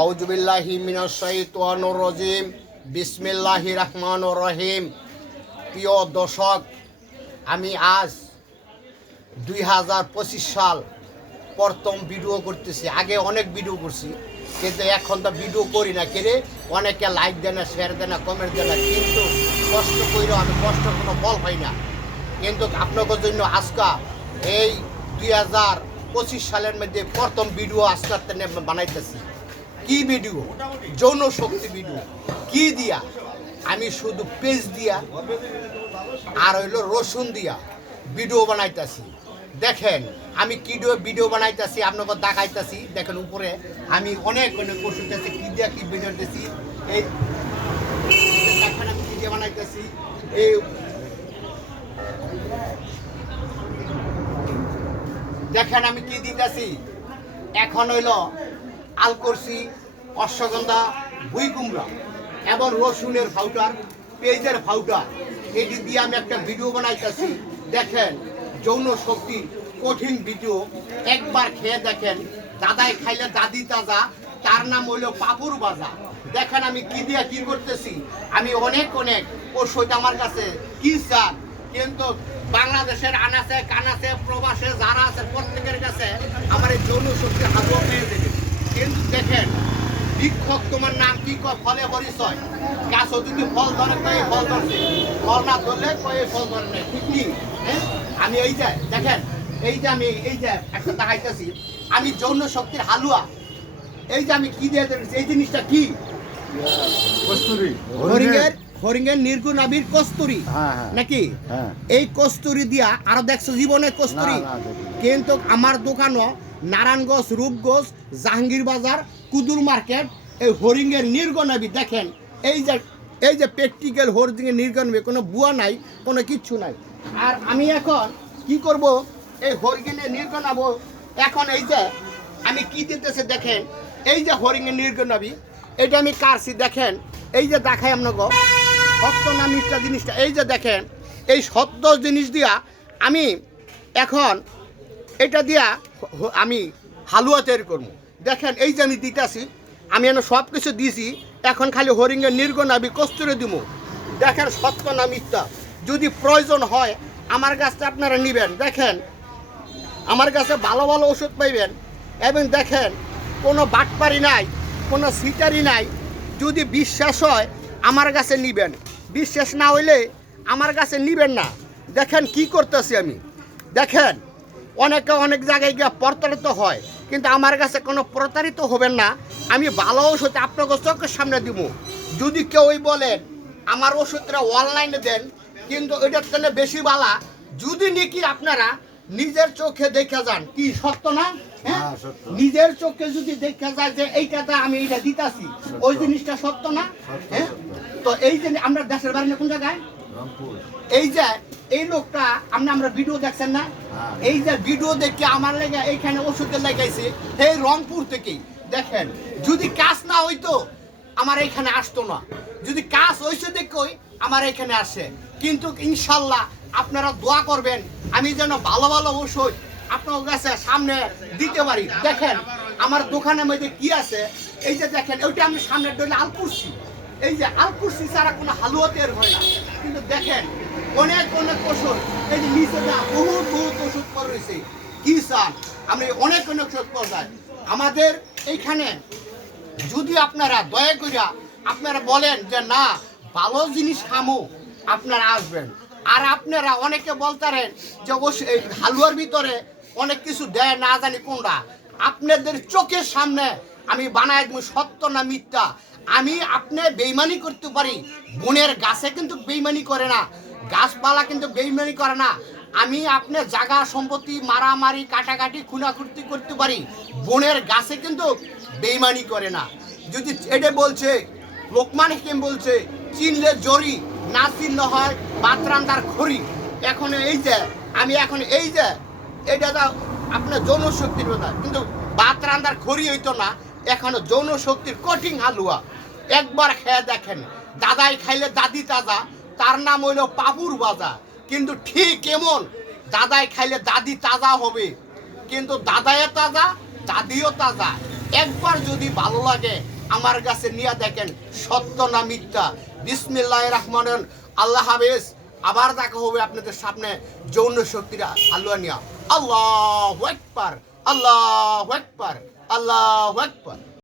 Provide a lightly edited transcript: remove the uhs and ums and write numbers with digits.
আউযুবিল্লাহি মিনাশ শাইতানির রাজিম। বিসমিল্লাহির রহমানির রহিম। প্রিয় দর্শক, আমি আজ 2025 সাল প্রথম ভিডিও করতেছি। আগে অনেক ভিডিও করছি, কিন্তু এখন তো ভিডিও করি না। কেড়ে অনেকে লাইক দেয় না, শেয়ার দেয় না, কমেন্ট দেয় না, কিন্তু কষ্ট করেও আমি কষ্ট কোনো ফল পাই না। কিন্তু আপনাদের জন্য আজকা এই 2025 সালের মধ্যে প্রথম ভিডিও আজকাল বানাইতেছি। কি ভিডিও? যৌন শক্তি ভিডিও। কি দিয়া? আমি শুধু পেজ দিয়া আর হইলো রসুন দিয়া ভিডিও বানাইতেছি। দেখেন আমি কি ভিডিও বানাইতেছি, আপনাকে দেখাইতেছি। দেখেন উপরে আমি অনেক অনেক ওষুধ আছে, কি দিয়া কি বানাইতেছি। এই দেখেন আমি কি দিয়ে বানাইতেছি। এই দেখেন আমি কি দিতেছি। এখন হইল আলকরসি, অশ্বগন্ধা, ভুই কুমড়া এবং রসুনের পাউডার, পেঁয়াজের পাউডার, এটি দিয়ে আমি একটা ভিডিও বানাইতেছি। দেখেন যৌন শক্তি কঠিন ভিডিও, একবার খেয়ে দেখেন। দাদাই খাইলে দাদি তাজা, তার নাম হইল পাপুর বাজা। দেখেন আমি কি দিয়ে কি করতেছি। আমি অনেক অনেক ওষুধ আমার কাছে কি চান, কিন্তু বাংলাদেশের আনাচে কানাচে প্রবাসে যারা আছে প্রত্যেকের কাছে আমার এই যৌন শক্তি হাবুয়া পেয়ে দেবে। কিন্তু দেখেন বিক্ষোভ, তোমার নাম কি ফলে পরিচয়। গাছও যদি ফল ধরে কয়ে ফল ধরছে, ফল না ধরলে কয়ে ফল ধরে নেই, ঠিক নেই। হ্যাঁ, আমি এই যে দেখেন, আমি এই যে একটা দেখাইতেছি। আমি যৌন শক্তির হালুয়া। এই যে আমি কি দিয়ে দিচ্ছি, এই জিনিসটা কি? কস্তুরী, হরিণের নির্গুণ আবির কস্তুরী নাকি? এই কস্তুরী দিয়া আরো দেখছো জীবনে কস্তুরী? কিন্তু আমার দোকানও নারায়ণগঞ্জ, রূপগঞ্জ, জাহাঙ্গীর বাজার, কুদুর মার্কেট, এই হরিণের নির্গুণ আবির। দেখেন এই যে প্র্যাকটিক্যাল হরিণের নির্গুণ আবির, কোনো বুয়া নাই, কোনো কিচ্ছু নাই। আর আমি এখন কি করব, এই হরিণের নির্গুণ আবির এখন এই যে আমি কি দিতেছে দেখেন। এই যে হরিণের নির্গুণ আবির, এটা আমি কাটছি। দেখেন এই যে দেখাই আপনাকে সত্য না মিথ্যা জিনিসটা। এই যে দেখেন এই সত্য জিনিস দিয়া আমি এখন এটা দিয়া আমি হালুয়া তৈরি করবো। দেখেন এই যে আমি দিতেছি, আমি এনে সব কিছু দিয়েছি। এখন খালি হরিণের নির্গুণ আমি কস্তুরে দিব। দেখেন সত্য না মিথ্যা। যদি প্রয়োজন হয় আমার কাছে আপনারা নেবেন। দেখেন আমার কাছে ভালো ভালো ওষুধ পাইবেন। এবং দেখেন কোনো বাটপারি নাই, কোনো সিটারি নাই। যদি বিশ্বাস হয় আমার কাছে নিবেন, বিশ্বাস না হইলে আমার কাছে নিবেন না। দেখেন কি করতেছি আমি। দেখেন অনেকে অনেক জায়গায় গিয়ে প্রতারিত হয়, কিন্তু আমার কাছে কোনো প্রতারিত হবেন না। আমি ভালো ওষুধ আপনাকে চোখের সামনে দিব। যদি কেউই বলেন আমার ওষুধটা অনলাইনে দেন, কিন্তু এটার জন্য বেশি বালা যদি নাকি আপনারা নিজের চোখে দেখে যান। কি সত্য না? হ্যাঁ, নিজের চোখে যদি দেখে যায় যে এইটাতে আমি এইটা দিতাছি, ওই জিনিসটা সত্য না? হ্যাঁ, তো এই যে আমরা দেশের বাড়ি কোন জায়গায়, এই যে এই লোকটা আমরা ভিডিও দেখছেন না? এই যে ভিডিও দেখে আমার লেগে এইখানে ওষুধের লাগাইছে, এই রংপুর থেকেই। দেখেন যদি কাজ না হইতো আমার এইখানে আসতো না, যদি কাজ হয়েছে দেখই আমার এখানে আসে। কিন্তু ইনশাল্লাহ আপনারা দোয়া করবেন আমি যেন ভালো ভালো ওষুধ আপনার কাছে সামনে দিতে পারি। দেখেন আমার দোকানের মধ্যে কি আছে, এই যে দেখেন ওইটা আমি সামনে ডলে আলকুরছি। এই যে আলকুরছি ছাড়া কোনো হালুয়া তৈরি হয় না। কিন্তু দেখেন অনেক অনেক ওষুধ, এই যে নিচে না বহুত বহুত ওষুধ পর রয়েছে। কি চান, আমি অনেক অনেক ওষুধ পাওয়া যায় আমাদের এইখানে। যদি আপনারা দয়া করিয়া আপনারা বলেন যে না ভালো জিনিস খামো, আপনারা আসবেন। আর আপনারা অনেকে বলতারেন যে এই হালুয়ার ভিতরে অনেক কিছু দেয়, না জানি কোনটা। আপনাদের চোখের সামনে আমি বানাই দেবো সত্য না মিথ্যা। আমি আপনি বেইমানি করতে পারি, বনের গাছে কিন্তু বেইমানি করে না, গাছপালা কিন্তু বেইমানি করে না। আমি আপনার জায়গা সম্পত্তি মারামারি কাটাকাটি খুনাখুটি করতে পারি, বনের গাছে কিন্তু বেইমানি করে না। যদি এটা বলছে লোকমান হাকিম বলছে, চিনলে জরি, না চিনলে হয় বাতরান্দার খড়ি। এখন এই যে আমি এখন এই যে এটা আপনার যৌন শক্তির কথা, কিন্তু বাতরান্দার খড়ি হইতো না। এখনো যৌন শক্তির কঠিন হালুয়া একবার খেয়ে দেখেন। দাদাই খাইলে দাদি তাজা, তার নাম হইল পাপুর বাজা। কিন্তু ঠিক এমন দাদাই খাইলে দাদি তাজা হবে, কিন্তু দাদাইও তাজা দাদিও তাজা। একবার যদি ভালো লাগে আমার কাছে নিয়ে দেখেন সত্য না মিথ্যা। বিসমিল্লাহির রহমানির রহিম। আল্লাহ হাফেজ। আবার দেখা হবে আপনাদের সামনে যৌন শক্তিরা আল্লাহ নিয়া। আল্লাহু আকবার, আল্লাহু আকবার, আল্লাহু আকবার।